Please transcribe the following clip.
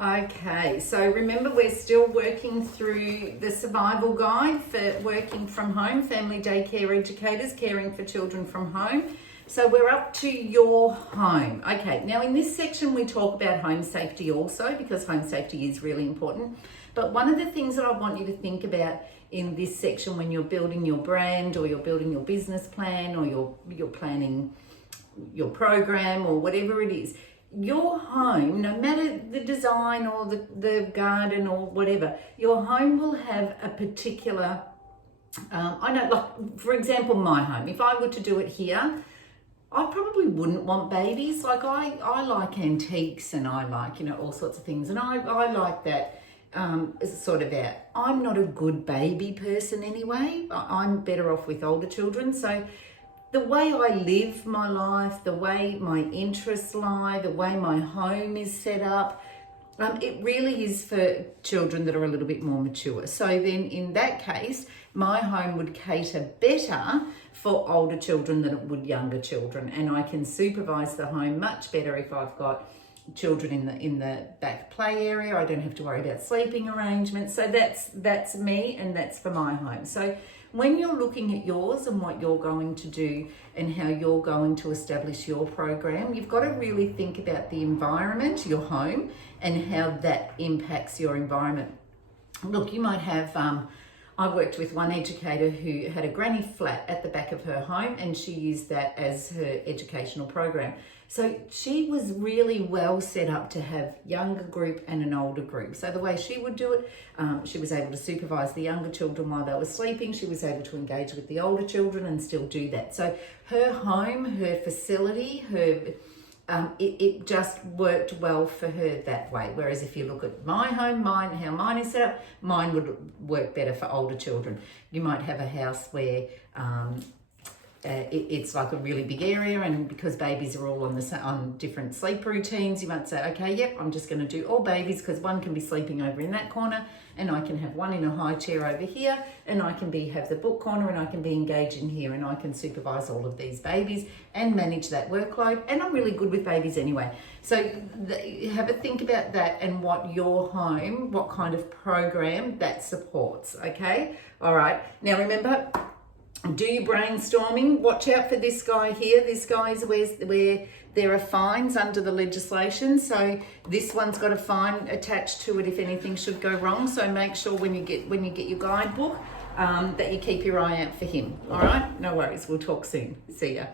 Okay, so remember we're still working through the survival guide for working from home, family daycare educators caring for children from home. So we're up to your home. Okay, now in this section we talk about home safety also, because home safety is really important. But one of the things that I want you to think about in this section when you're building your brand or you're building your business plan or you're planning your program or whatever it is, your home, no matter the design or the garden or whatever, your home will have a particular, I know, like for example, my home, if I were to do it here, I probably wouldn't want babies. Like I like antiques and I like, all sorts of things. And I like that sort of out. I'm not a good baby person anyway. I'm better off with older children. So the way I live my life, the way my interests lie, the way my home is set up, it really is for children that are a little bit more mature. So then in that case, my home would cater better for older children than it would younger children. And I can supervise the home much better if I've got children in the back play area. I don't have to worry about sleeping arrangements. So that's me, and that's for my home. So when you're looking at yours and what you're going to do and how you're going to establish your program, you've got to really think about the environment, your home, and how that impacts your environment. Look, you might have, I worked with one educator who had a granny flat at the back of her home, and she used that as her educational program. So she was really well set up to have younger group and an older group. So the way she would do it, she was able to supervise the younger children while they were sleeping. She was able to engage with the older children and still do that. So her home, her facility, it just worked well for her that way. Whereas if you look at my home, how mine is set up, mine would work better for older children. You might have a house where it's like a really big area, and because babies are all on different sleep routines, you might say, okay, yep, I'm just going to do all babies because one can be sleeping over in that corner, and I can have one in a high chair over here, and I can have the book corner, and I can be engaged in here, and I can supervise all of these babies and manage that workload. And I'm really good with babies anyway. So have a think about that and what your home, what kind of program that supports. Okay, all right. Now remember, do your brainstorming. Watch out for this guy here. This guy is where there are fines under the legislation. So this one's got a fine attached to it if anything should go wrong. So make sure when you get your guidebook that you keep your eye out for him. All right? No worries. We'll talk soon. See ya.